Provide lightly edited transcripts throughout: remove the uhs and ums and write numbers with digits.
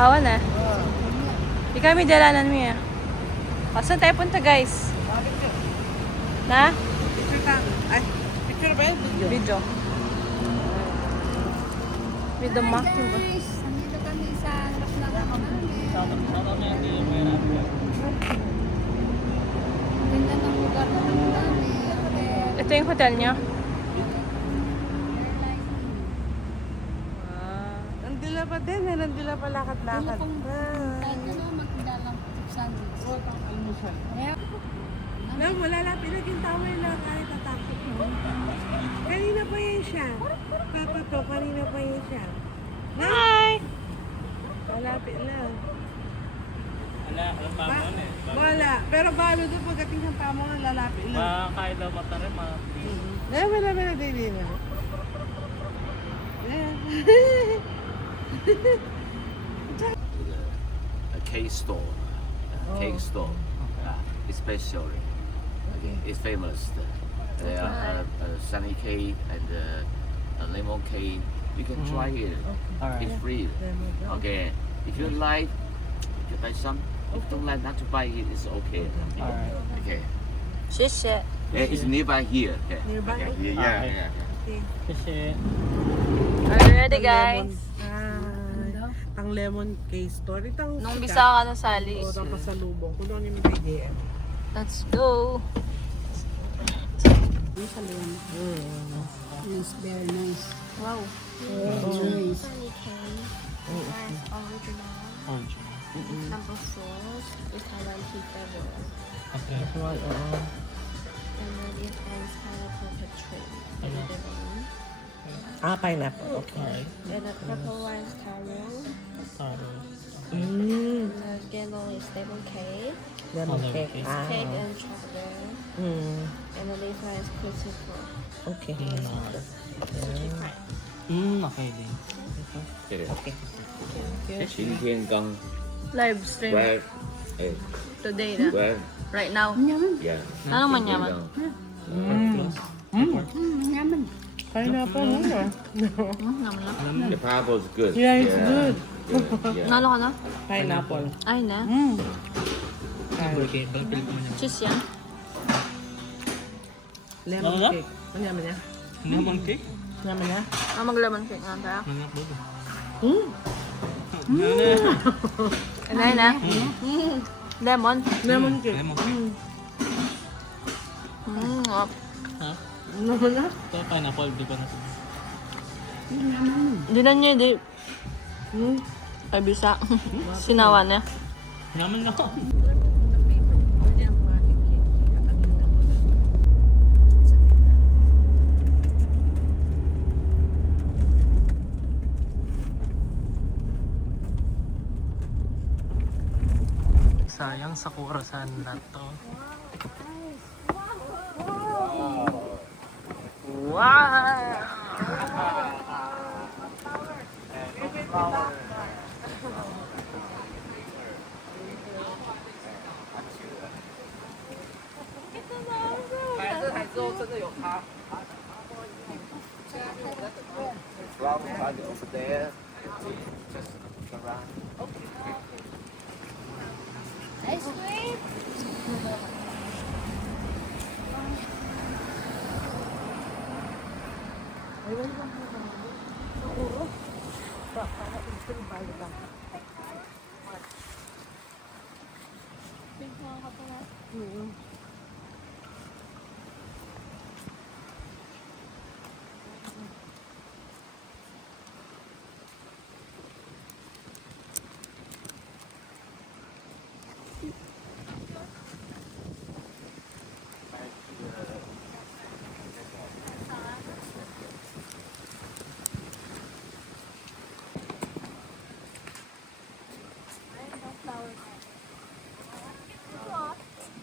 Awan na. Di kami dalanan mo ya. Saan tayo punta guys? Na? Picture ka. Ay, picture ba yun? Video. Video. With the mock ba? Nandito kami sa harap ng ako namin. Ganda ng lugar na namin. Ito yung hotel niya. Nandila pa din. Nandila pa lakad-lakad. Kahit ano, magtinda lang sandwich. Almusal. Kaya, Lang, malalapit na yung tawel lang kahit tatakot mo. Kanina pa yan siya. Papa to, kanina pa yan siya. Hi! Malapit lang. Wala, alam pa mo eh. Wala. Pero balo doon pagdating sa tamo, lalapit lang. Makakaya daw mata rin, mga Wala na din na. A cake store. Cake store. Especially. Okay, it's famous. There are sunny cake and lemon cake. You can try it. It's free. Okay. If you like, you buy some. If you don't like, not to buy it, it's okay. Alright. Okay. 谢谢. Yeah, it's nearby here. Okay. Nearby? Okay. Yeah. Okay. Kasi, Are you ready guys? Ang lemon cake store. Itang Nung bisa ka na sali. O, tapos sa lubong. Kung ano yung BDM. Let's go. yung sa loob. It's very nice. Wow. Nice. orange. Number 4 is Hawaiian tea flavor. Okay. And then it has pineapple tree. Pineapple. Okay. Alright. And the purple one is taro. Sorry. And the yellow is lemon cake. Lemon Lemon cake. cake. Cake and chocolate. And then this one is christopher. Okay. Okay din. Okay. 今天刚 Live stream. grab, Today na. grab, Right now. yeah. Ano man yaman? Yaman. Pineapple. Naman na. The pineapple is good. Yeah, it's good. Yeah. Nalo ka na? Pineapple. Ay na. Okay, balpil ko niya. Cheese yan. Lemon Ano? cake. Ano yaman niya? Lemon cake? Yaman niya? Mag-lemon cake nga tayo. Ano po ba? Anay na. Lemon. Lemon cake. Lemon cake. Oh. Ha? Naman na? Ito, pineapple, di ko na. Di na niya, di. Ay, bisa. Sinawa niya. Naman na. Sayang sa kurasan na to. Wow! Flower garden over there. Just look around. Ice cream.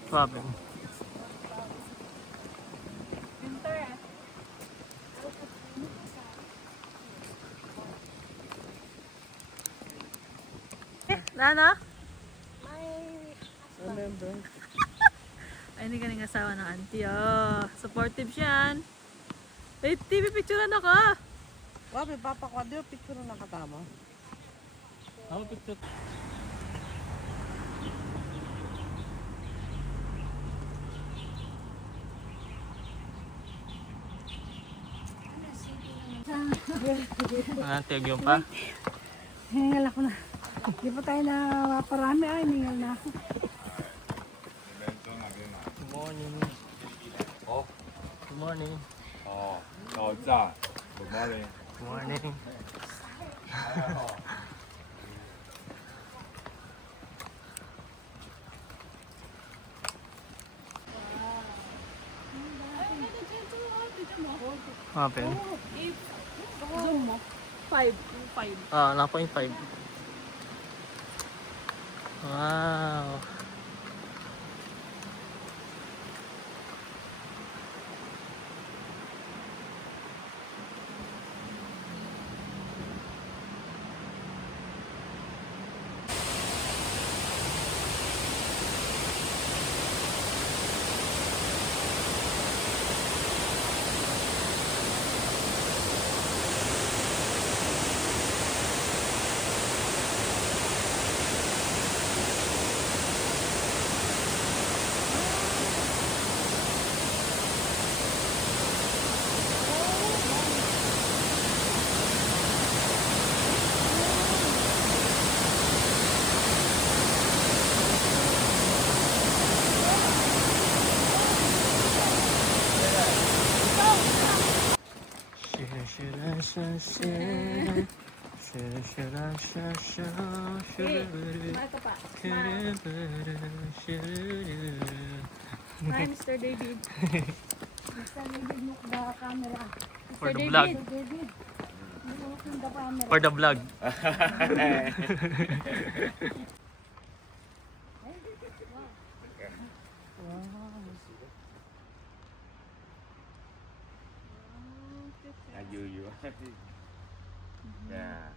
Grabe. Nana? Remember? Ay, hindi ka ng asawa ng auntie. Oh, supportive siyan. Ay, TV picturean ako. Wabi, papa ko, di ba picture na katama? How picture? Tiyagyo pa? Hingal ako na. Di pa tayo na maparami. Ay, hingal na ako. Good morning. Good morning. 여자. Good morning. Good morning. Open. Zoom mo. 5. Ah, 9.5. Wow. Hi, Mr. David. Mr. David, look the camera. For the vlog. David, look in the camera. For the vlog. You. Yeah.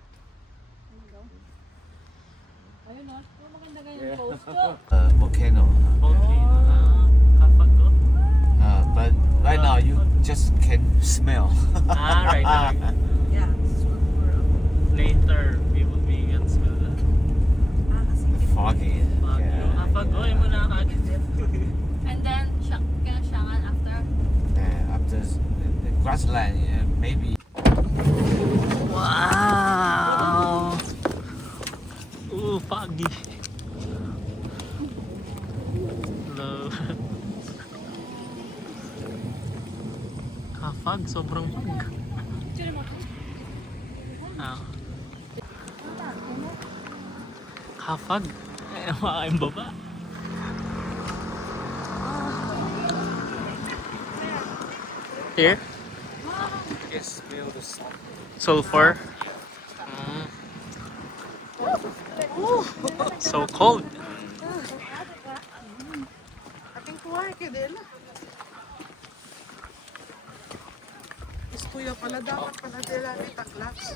Ayun o. Maganda ganyan post ko. Volcano. Okay. Kapag ko? But right now you just can smell. Right now. Yeah, Later, we will be at smell that. Foggy. Kapag ko, mo na agad. And then, Shangan after. After the grassland, maybe. Wow! Ooh, foggy. Hello. Kapag, sobrang pag. Kapag, makakain baba. Here? Yes, smell the salt. Sulfur. So cold. ating kuha ka din. Is kuya pala, dapat pala nila may taklas.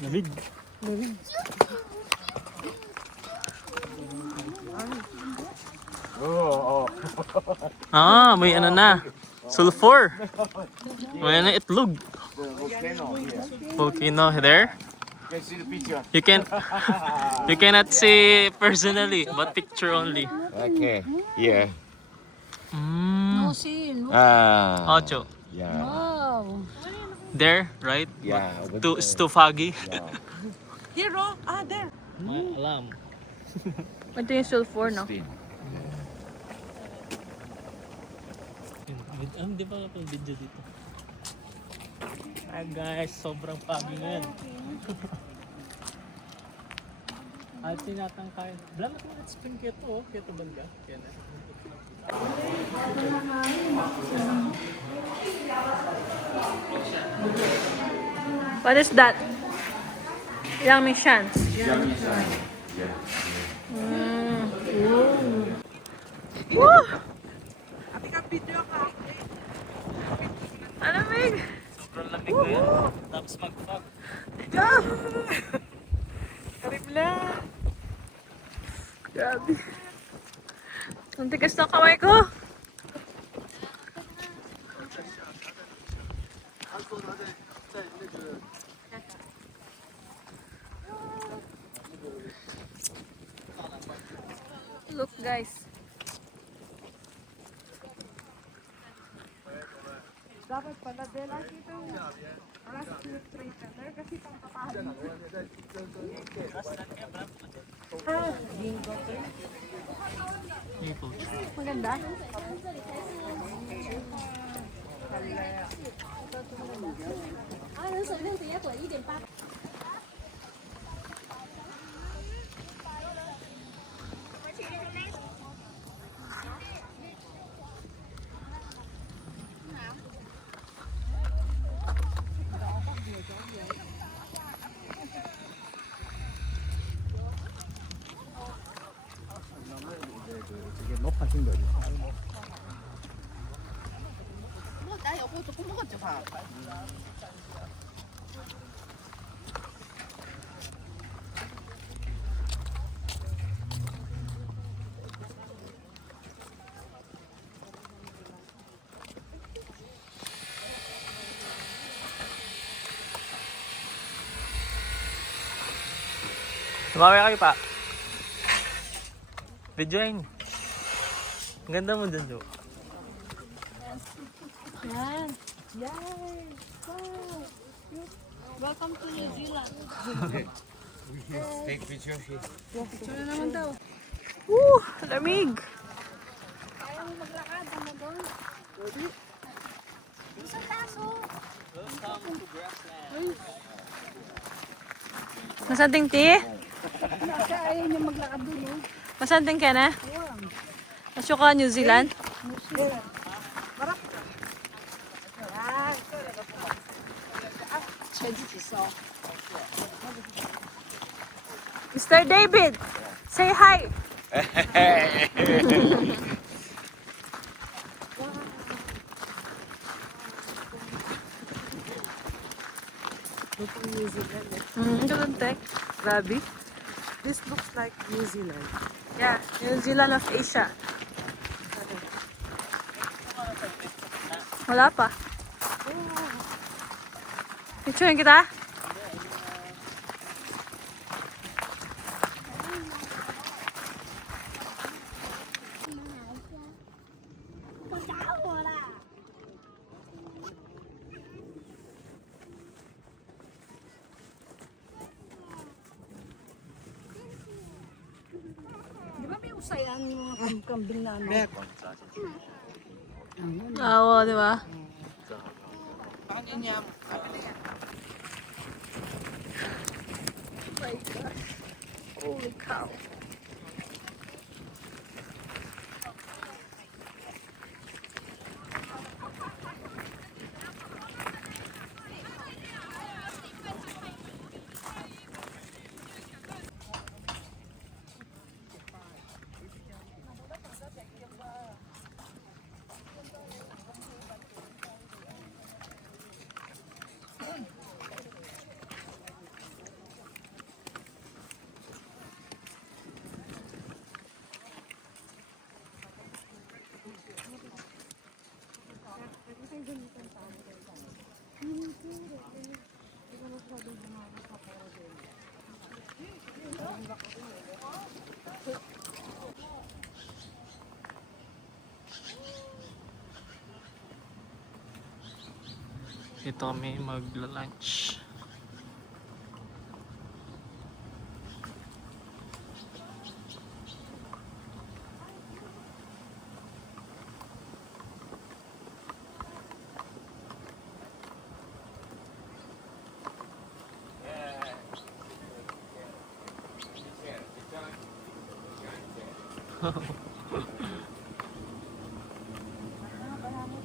Lamig. May ano na. Sulfur. May ano, itlog. The volcano here. Volcano there. You can see the picture. You cannot see personally, but picture only. Okay. Yeah. No, see. Look. Ocho. Yeah. Wow. There, right? Yeah. It's too foggy. Yeah. Here, oh. Ah, there. Alam. Ito yung sulfur, no? Spin. Di ba ka video dito? Hi guys, sobrang foggy ngayon. At tinatangkay. Blamat mo at spin keto, keto bangga. Kaya na. What is that? Yang Mishans. Woo! Ati ka video ka. Alamig! Sobrang lamig ngayon. Tapos mag-fog. Karibla. Grabe. Ang tigas ng kamay ko. Look guys. Dapat pala din ang itong alas nutritioner kasi pang papahali. Maganda. Tumawi kayo pa. Videoin. Ang ganda mo dyan, Jo. Yan. Welcome to New Zealand. Take picture here. Picture na naman daw. Woo! Lamig! Ayaw mo maglakad, ano doon? Sa taso. Masanting ti? Ayaw niya maglakad dun, no? Masanting ka na? Masyo ka New Zealand? Mr. David, say hi. New Zealand. Galantek. Grabe. This looks like New Zealand. Yeah, New Zealand of Asia. Wala pa. Picture kita? Di ba may usayan yung mga kambing na ano? Oo, di ba? Holy cow. Ito kami magla-lunch.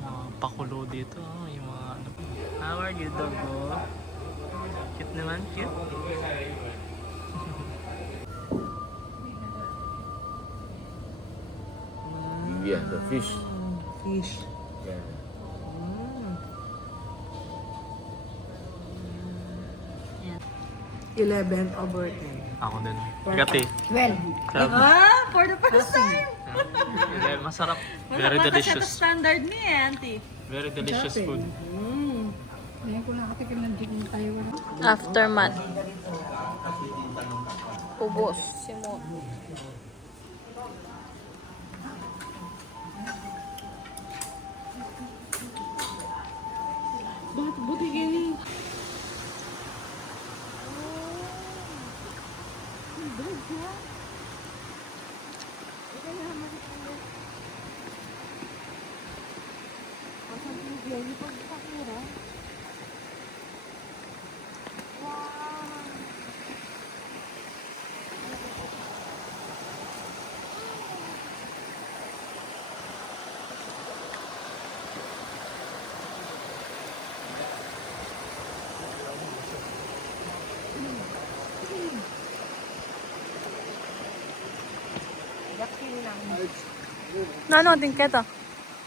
Mga pakulo dito, yung mga ano. How are you, doggo? Cute naman, cute. Yeah, the fish. Fish. Yeah. 11 over 10. Ako din. Gati. 12. Sarap. Ah, for the first time. Masarap. Wala Very pa kasi delicious. standard ni eh, auntie. Very delicious food. Ngayon ko nakatikim ng chicken Taiwan. Aftermath. Ubos. Simot. Bakit buti ganyan? Ano, tingketa?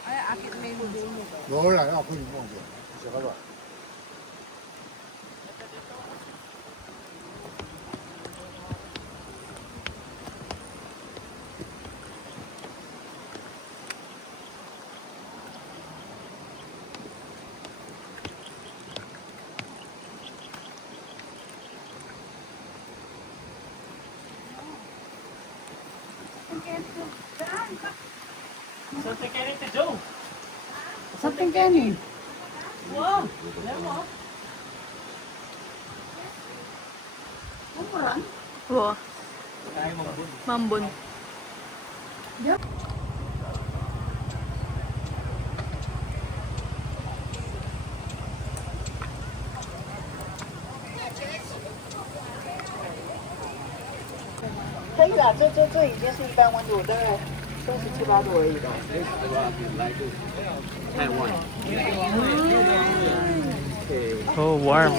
Ay, akit may lubo mo. 攞嚟啊！佢唔望住，食嗰個。 Something ganyan. Wow. Mambon. Oh, warm.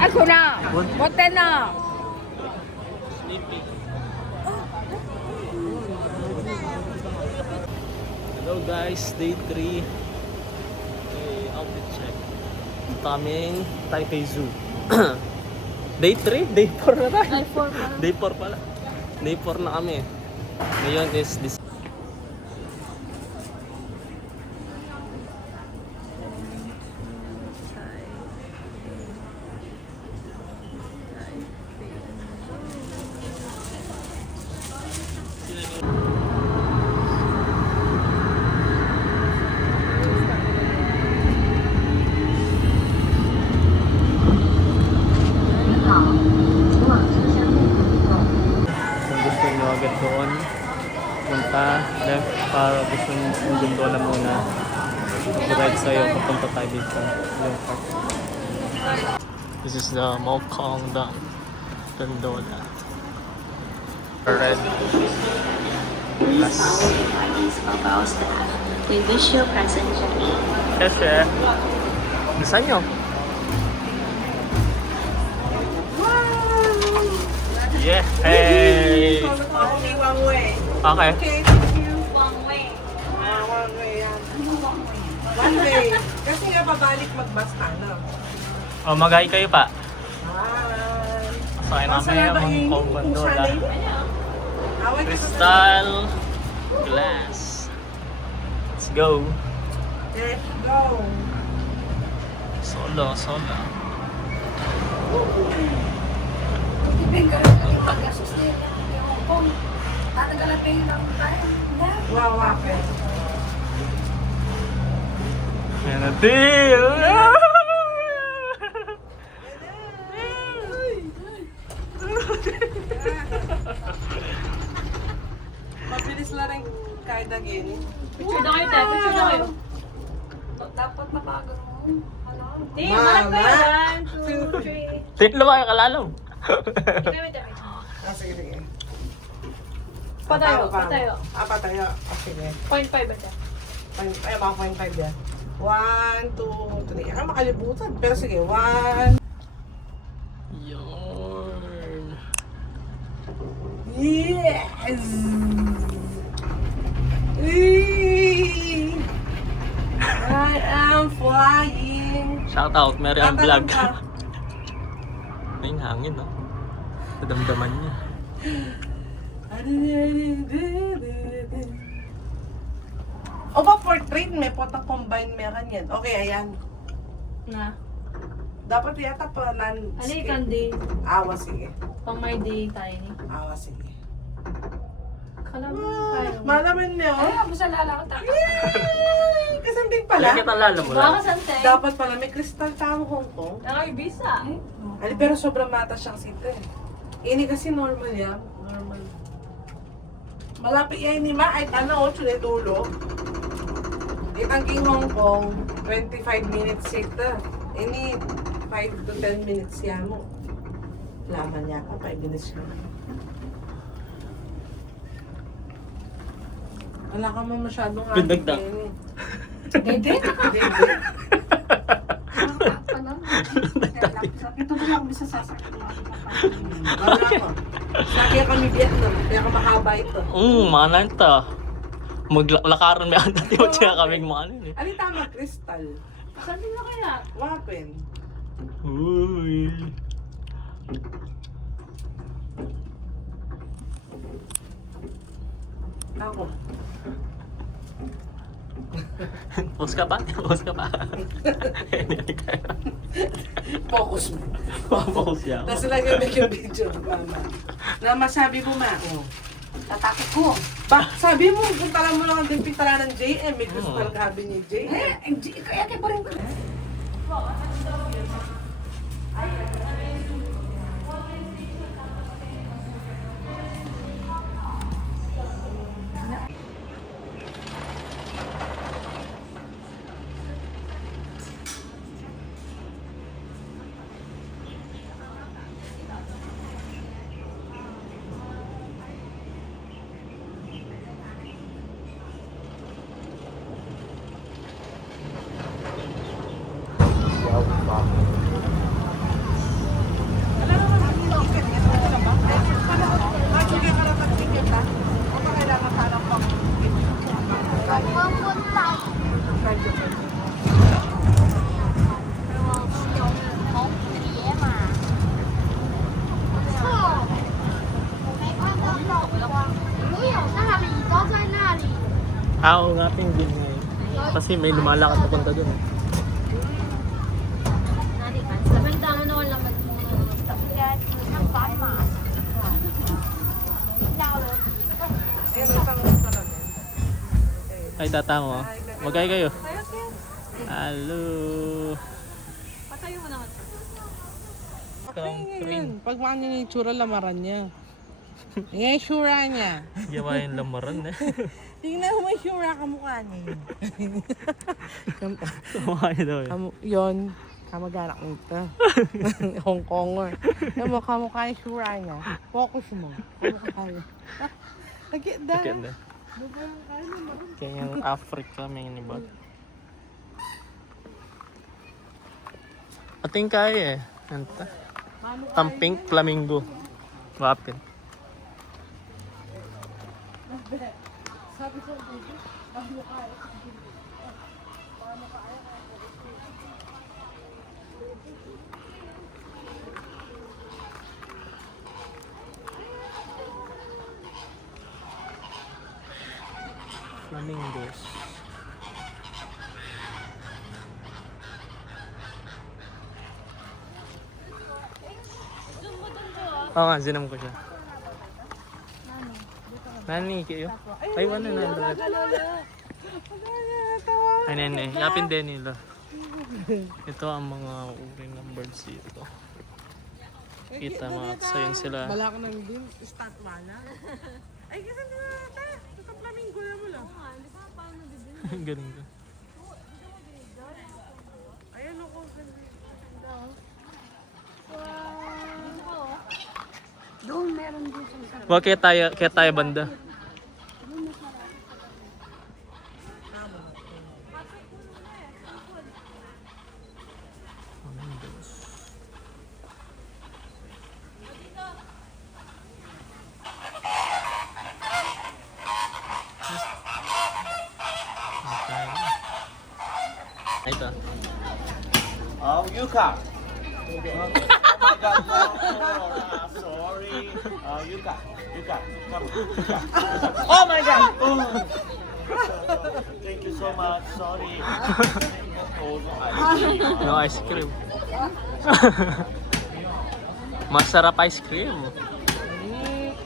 Ako na! Bote na! Hello guys, day 3. Okay, outfit check. Kaming Taipei Zoo. Day 3? Day 4 na tayo. Day 4 pala. Day 4 na kami. Ngayon is this. Kung gusto nyo agad doon, punta left para gusto nyo yung gondola muna. Mag-ride sa'yo papunta tayo dito. Yung park. This is the Mokong Dam gondola. Red. Yes. Of our staff. We wish you pleasant journey. Yes, sir. Saan nyo? Yeah. Hey. Only one way. Okay. Okay, thank you. One way. One way. One way. Kasi nga babalik magbasta na. Oh, mag-hi kayo pa. Bye. Sakay namin yung mga gondola. Away ka Crystal glass. Let's go. Let's go. Solo. Wow, wapit. Yan na deal! Mabilis lang rin kahit again. Picture na kayo, te. Picture na kayo. Te, harap kayo. 1, 2, 3. Titlo kayo kalalong. Sige, sige. Patayo. Patayo. Patayo. Sige. 0.5 ba siya? Ay, mga 0.5 yan. 1, 2, 3. Makalimutan. Pero sige, 1. Yarn. Yes! Whee! I am flying. Shout out, Mary Ann Vlog. Tatalon May hangin, no? Nadamdaman niya. O ba portrait? May photo combine meron yan. Okay, ayan. Na. Dapat yata pa nan... Ano yung kandi? Awa, sige. Pang my day tiny. Awa, sige. Kala mo tayo. Malaman niyo. Ay, ako sa lala ko tayo. Yay! Kasambing Kaya pala. kita lalo mo lang. Baka sante. Dapat pala may crystal town Hong Kong. Nakakibisa. Ay, pero sobrang mata siyang sita eh. Ini kasi normal yan. Normal. Malapit yan ni Ma. Ay, ano, chule dulo. Itang King Hong Kong, 25 minutes sita. Ini, 5 to 10 minutes yan mo. Laman niya ka, 5 minutes yan. Wala ka mo masyadong Pindagdag. Dede? Hindi. Ito ba lang bisa sasakit mo? Wala ko. Lagi kami Vietnam, kaya ka mahaba ito. Mana ito. Maglakaran may anda. Di ba siya kaming mga ano eh. Ano yung tama, crystal? Sabi mo kaya? Weapon. Uy. Ako. Post ka pa? Post ka pa? Focus mo. Post yan. Tapos lagyan mo yung video. Mama. Na masabi mo, Ma. Oh. Tatakot ko. Ba, sabi mo, puntalan mo lang ang dimpitala ng JM. May crystal gabi ni JM. Kaya kayo pa rin ko. Oo nga, pinggin ngayon. Kasi may lumalakad na punta dun. Ay, tata mo. Magkaya kayo. Hello. Patayo mo naman. Pag mga niya yung tsura, lamaran niya. Yan yung tsura niya. Gawa yung lamaran eh. Tingnan mo yung tsura kamukha niya. Kumain daw yun. Yun, kamag-anak nito. Hong Konger. Yung mukha yung tsura niya. Focus mo. Kamukha niya. Nagkita. Maganda. Kaya yung Africa may inibot. Ating kaya eh. Anta. Tamping flamingo. Wapin. Flamingos. Oo nga, zinam ko siya. Nani, kayo? Ay, wala na. Ay, nene. Yapin din nila. Ito ang mga uri ng birds dito. Kita mga sayon sila. Wala ka nang din, start wala. Ay, kasi na ata. Ito flamingo na mo lang. Ganun ka. Ayan ako, ganda. Doon meron dito sa Wag kaya tayo banda. Ito. Oh, Yuka. Oh my God, no, sorry. Yuka, come. Oh my God. Oh. Thank you so much. Sorry. No ice cream. Masarap ice cream.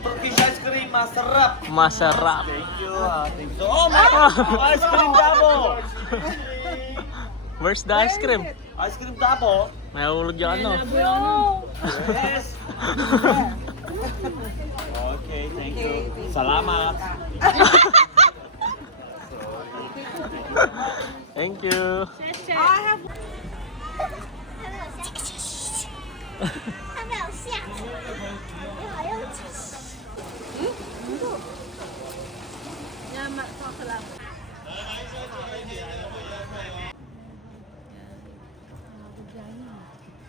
Turkish ice cream, masarap. Masarap. Thank you. Thank you. Oh my God. Ice cream double. Where's the ice cream? Ice cream double. May ulog yung ano. Yes. Okay, thank you. Salamat. Thank you. 他没有下次，你好用吃。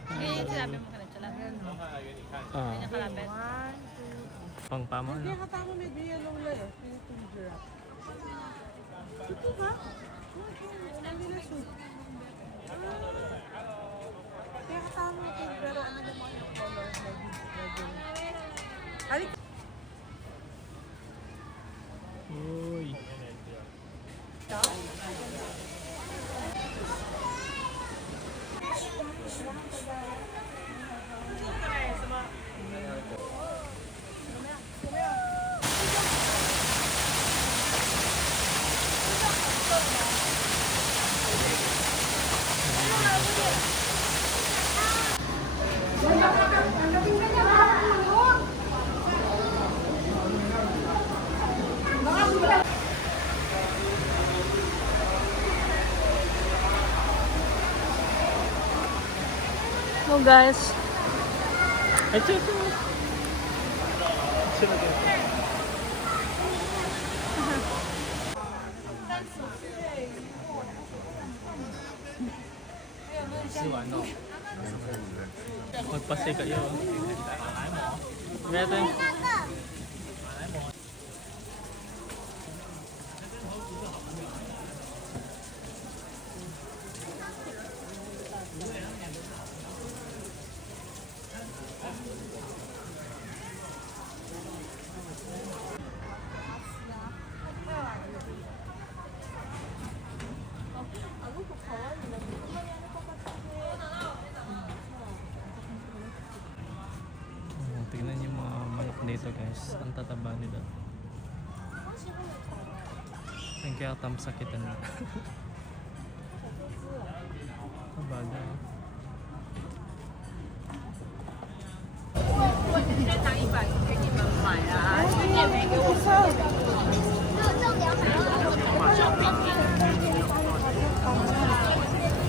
Kaya yung sinabi mo kanina lang. Ah, Nakalapit. pang pama Hindi na. katama may biya nung la eh. Philippine giraffe. Ito ba? Hindi na shoot. Kaya katama ito pero ano naman yung color na medyo. Alik. Uy. So guys, Ito, ito. Sino to? Magpasay kayo. Meron. Tignan yung mga manok dito guys. Ang tataba nila. Ang kaya tamsakitan na. Tabaga.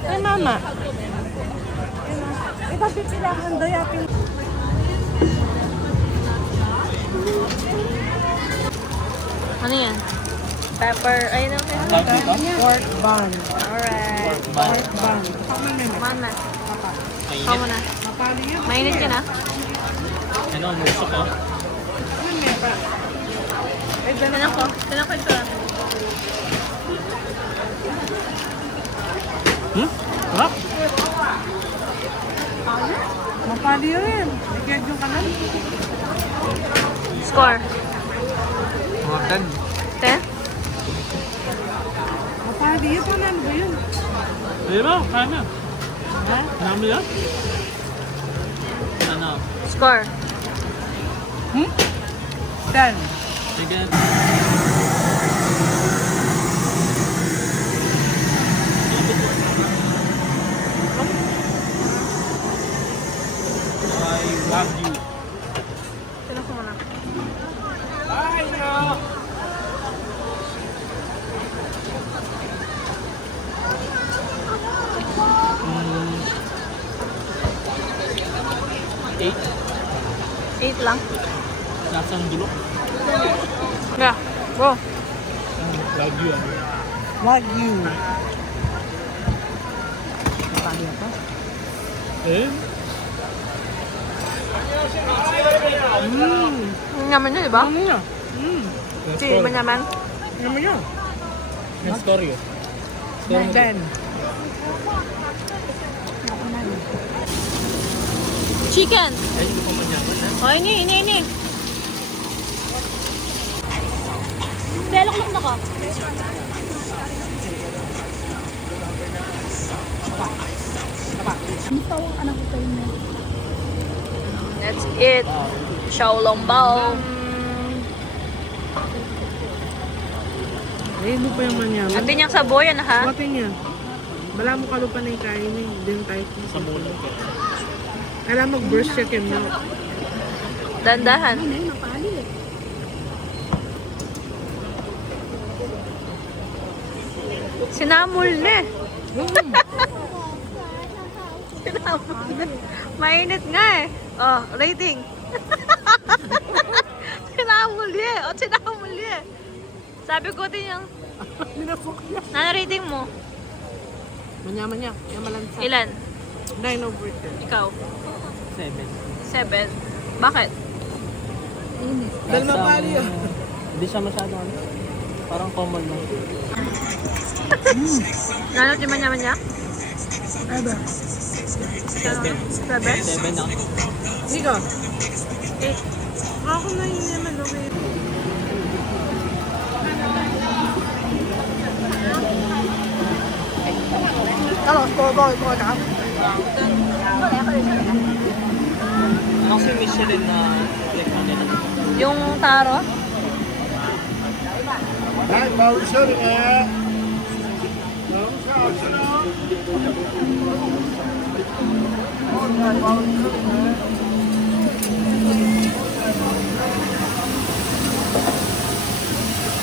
Ay mama. Ito pipilahan daw yapin. ano yan? Pepper, ay no, Pork bun. alright. Pork bun. Kama na. Mama, kamo na. Mapali yun. Mainit ka na? Ano, musok oh. Ano mepa? Ay, dala Tinan ko ito. Harap? Mapali yun. Bigyan yung kanan. Score. Mga 10. 10? Pari, ito na ba yun? Di ba? Kaya na. Ha? Ano yan? Ano? Score. 10. Sige. I love you. Sino ko muna? Eight. 8 lang. Nasaan dulo? Yeah. Go. Love you. Wagyu. Eh? Ang yaman niya, di ba? Ano yun? Si manyaman. Ano yun? Yung story oh. 10. Chicken. Ay, hindi ko manyaman ha? Oh, ini. Selok lang na ka. That's it. Xiaolongbao. Ayun mo pa yung manyaman. Ate niyang saboy, ano ha? Buhatin niya. Bala mo kalupa na yung kain eh. Din tayo. Sa mulo. Kailangan mag-burst chicken mo. Dandahan. Sinamol na. Sinamol na. Mainit nga eh. Oh, rating. Sinamol eh. Oh, sinamol eh. Sabi ko din yung... Ano rating mo? Manyaman niya. Yung malansa. Ilan? 9 over 10. Ikaw? 7. 7. Bakit? Dahil mapali yun. Hindi siya masyadong ano. Parang common lang. Ano naman niya? 7. 7? 7 ako. Ikaw? 8. Ako na yun naman. Okay. Ano kasi Michelin na like ano nila? Yung taro? 来，保持你，能下去了。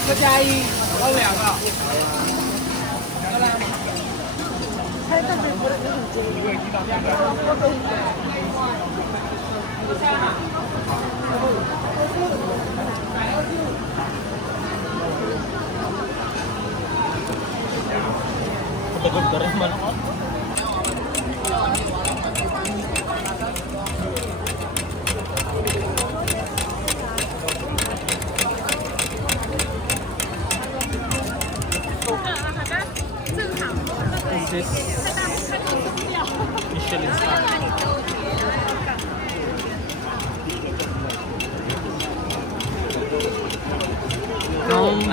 再加一，包2个。Pagod ka rin man ako. This is Michelin star.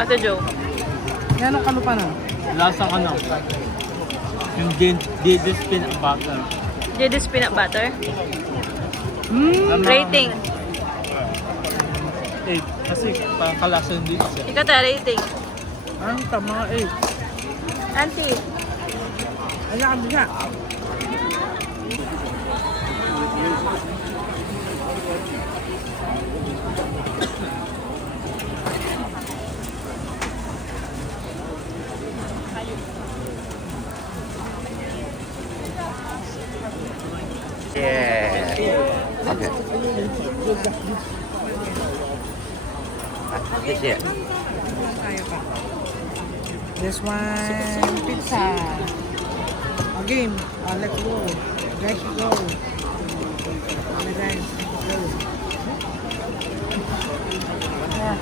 Ate Joe. Yan ang kalupa na. Lasa ka na. Yung Diddy's peanut butter. Diddy's peanut butter. Ano? Rating. 8. Kasi parang kalasa yung dito siya. Ikaw ta, rating. Ang tama 8. Auntie. Ayan niya. Yeah. OK。谢谢。 This one, pizza. Game. Let's go. Let's go. Okay, guys. Let's go. Yeah.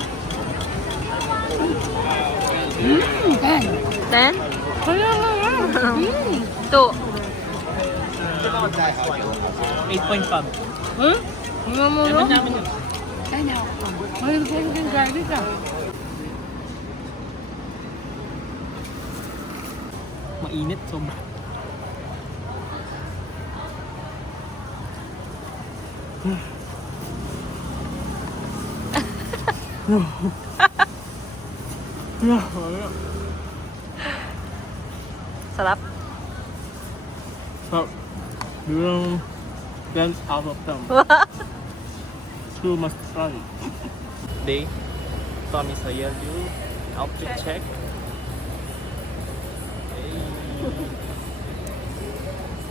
10? Kaya nga nga. 2. 8.5. Huh? Ano mo Ano no? namin yun? Ay, ko yung garlic ah. Mainit, sobra. Sarap. So, yung 10 out of 10. You must try. Day, Tommy Sayelio, outfit check. Hey.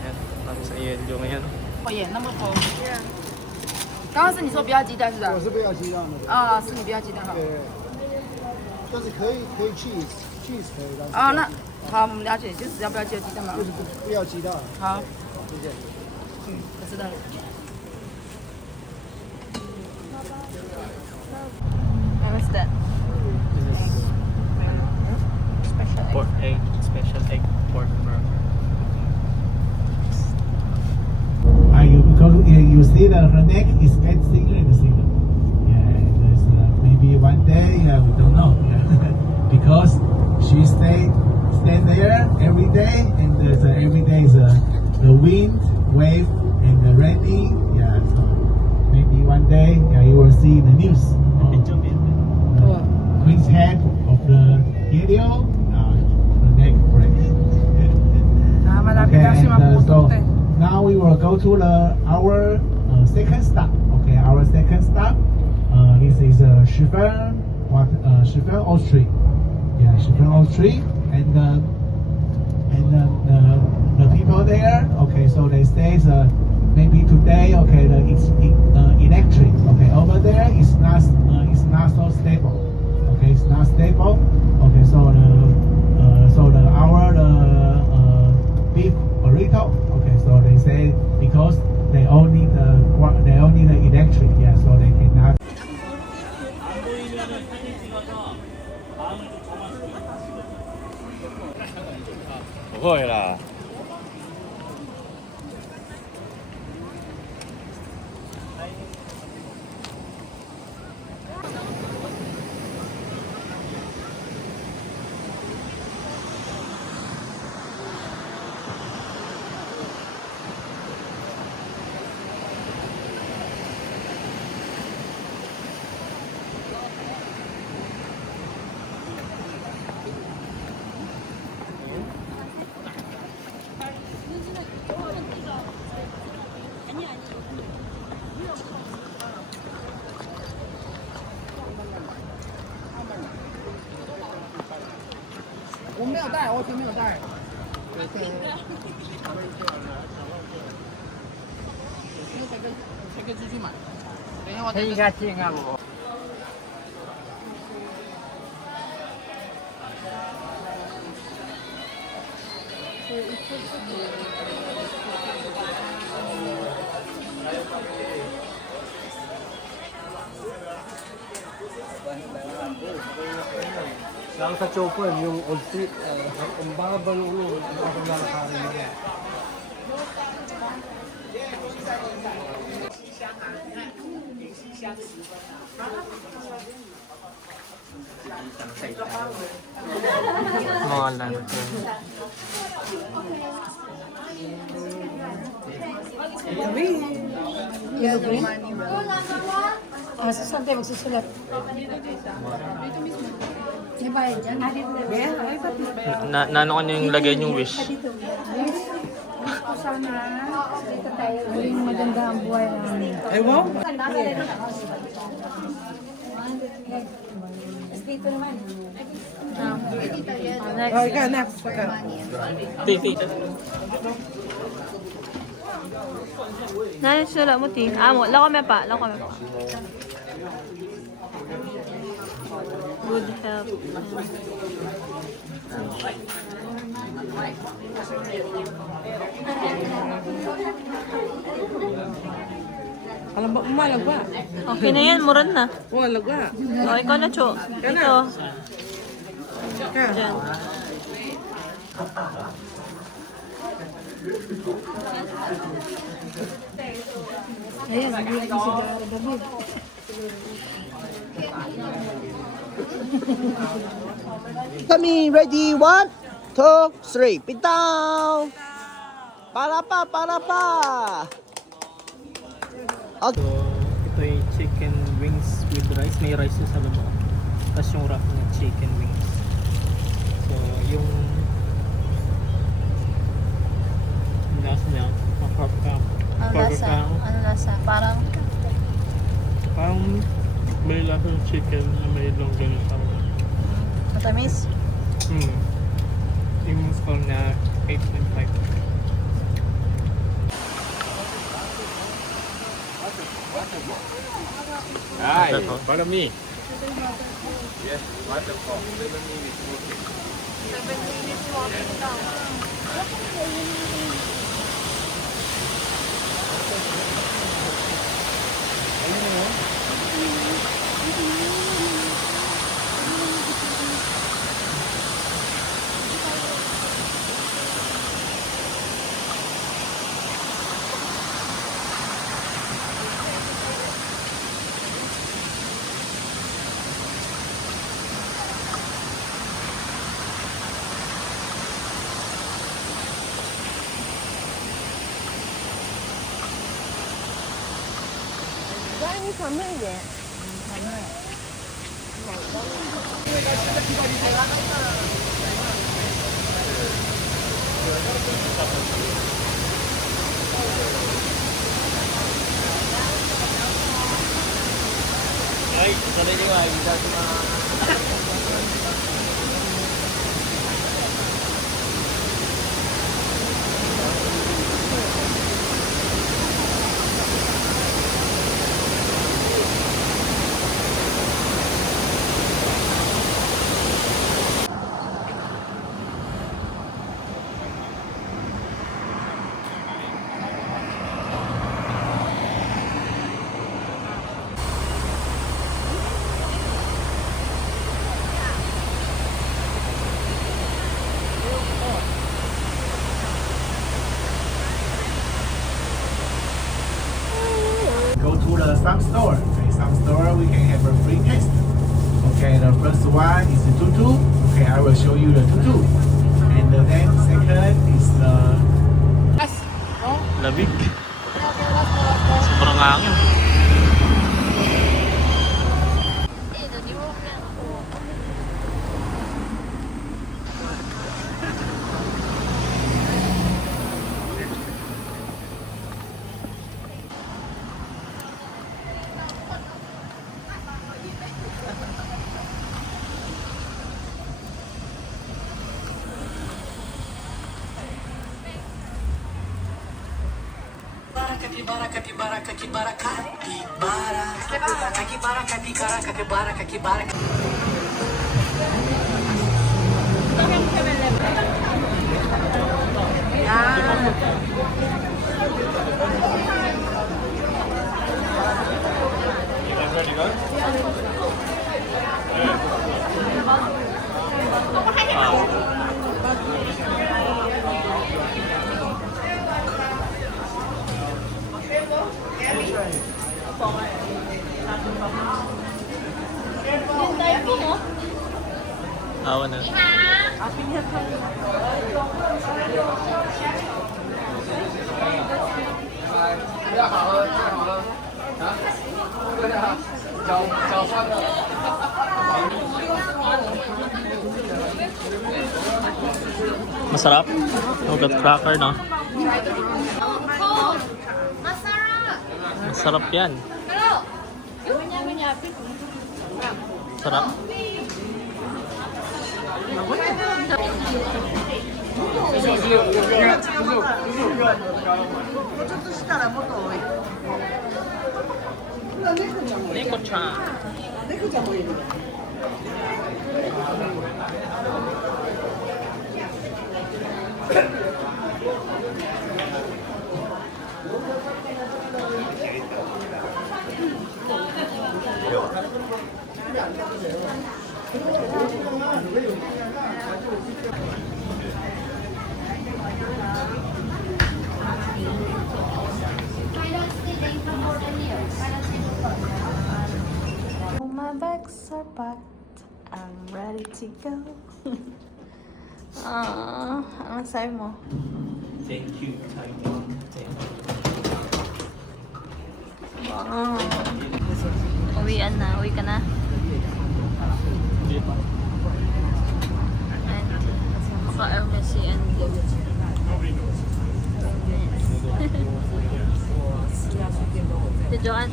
Yan, Tommy Sayelio ngayon. 哦耶，那么红。刚刚是你说不要鸡蛋是吧？我是不要鸡蛋的。啊，是你不要鸡蛋哈。对，但是可以 cheese 可以，但是啊，那好，我们了解，就是要不要鸡蛋嘛？就是不要鸡蛋。好，谢谢。我知道了。 What's that? Pork egg, special egg pork burger. Because you see her neck is getting singer and singer. Yeah, there's, maybe one day we don't know. Because she stay there every day, and there's every day is the wind, wave, and the rainy. Yeah, so maybe one day you will see the news. Queen's head of the video, the neck breaks. Okay, and so now we will go to our second stop. Okay, our second stop. This is Shifen Austria. Yeah, Shifen Austria, and the people there. Okay, so they say maybe today. Okay, it's electric. Okay, over there it's not so stable. Okay, it's not stable. Okay, so our beef burrito. Okay, so they say because they only the electric. Yeah, so they cannot. 不会啦。我没有带，我全没有带。可以出去买。等一下我等一下听啊我。Lang sa chopper, yung old street, ang baba ng ulo, ang baba ng lalakarin nila. Mga lantern. Yellow green? Ah, saan tayo magsusulat? May bayad dyan? Nano ko niyo yung lagay yung wish? Gusto sana dito tayo maging maganda ang buhay namin. Ay, wow. Dito naman. Oh, ikaw, next. Titi. Nani sila mo ti? Amo, lako me pa. Good health. Alam ba, umalagwa. Okay na yan, muran na. Umalagwa. O, ikaw na, Cho. Dito. Diyan. Ayan, hindi ko sigara gabi. Coming ready, 1, 2, 3. Pitaw! Para pa, para pa! Okay. So, ito yung chicken wings with rice. May rice na sa loob. Tapos yung wrap na chicken wings. So, yung lasa niya, makarap ka. Ano lasa? Ano lasa? Parang Parang may lasa ng chicken na may longga na sa matamis? Yung score na 8.5. Hi, follow me. Yes, waterfall. 7 minutes walking. 7 minutes walking lang. Ay, sorry niyo ay bisa sa Go to the some store. Okay, some store we can have a free taste. Okay, the first one is the tutu. Okay, I will show you the tutu. And then second is the labig. Sobrang hangin. Awa na. Masarap. Ugat cracker, no? Masarap yan. Sarap. Neko-chan. My bags are packed. I'm ready to go. Anong sabi mo? Thank you, Taiwan. Thank you. Wow. Uwian na. Uwi ka na? Hindi pa. And maka-Messi and Si Joanne.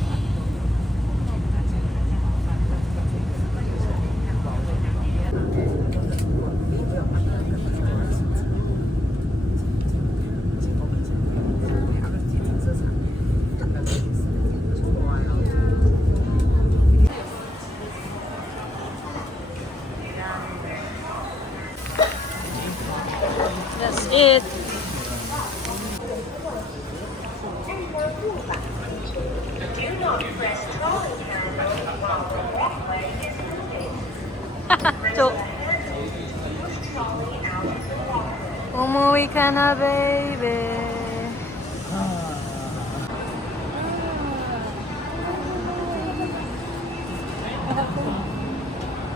That's it. So, umuwi ka na, baby.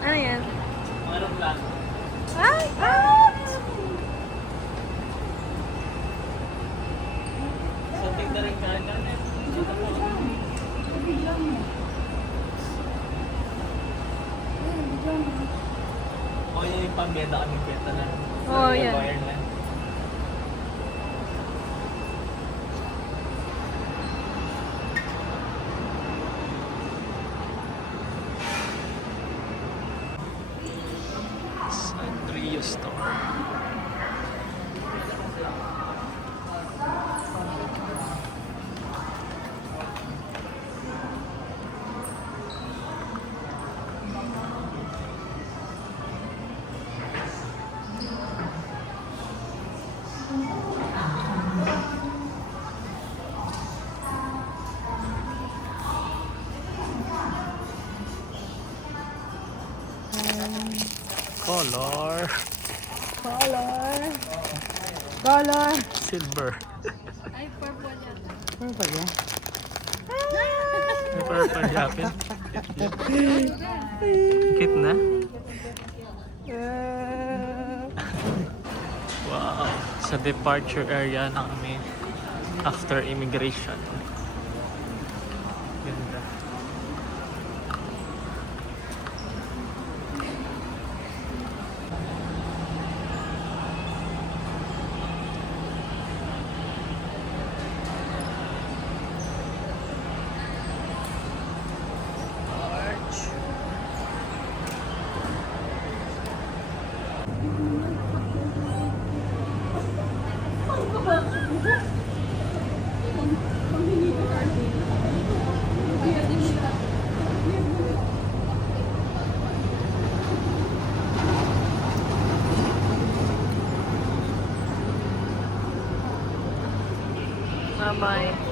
Ano yan? Ay, what? Something na rin kain ka na. O yun yung pambeda kami kwenta na. Oo, yan. Bayern lang. Sanrio Store. Color. Color. Silver. Ay, purple yan. Purple yan. May purple yapin. Kit na? Wow. Sa departure area na kami after immigration. Ganda. Bye-bye.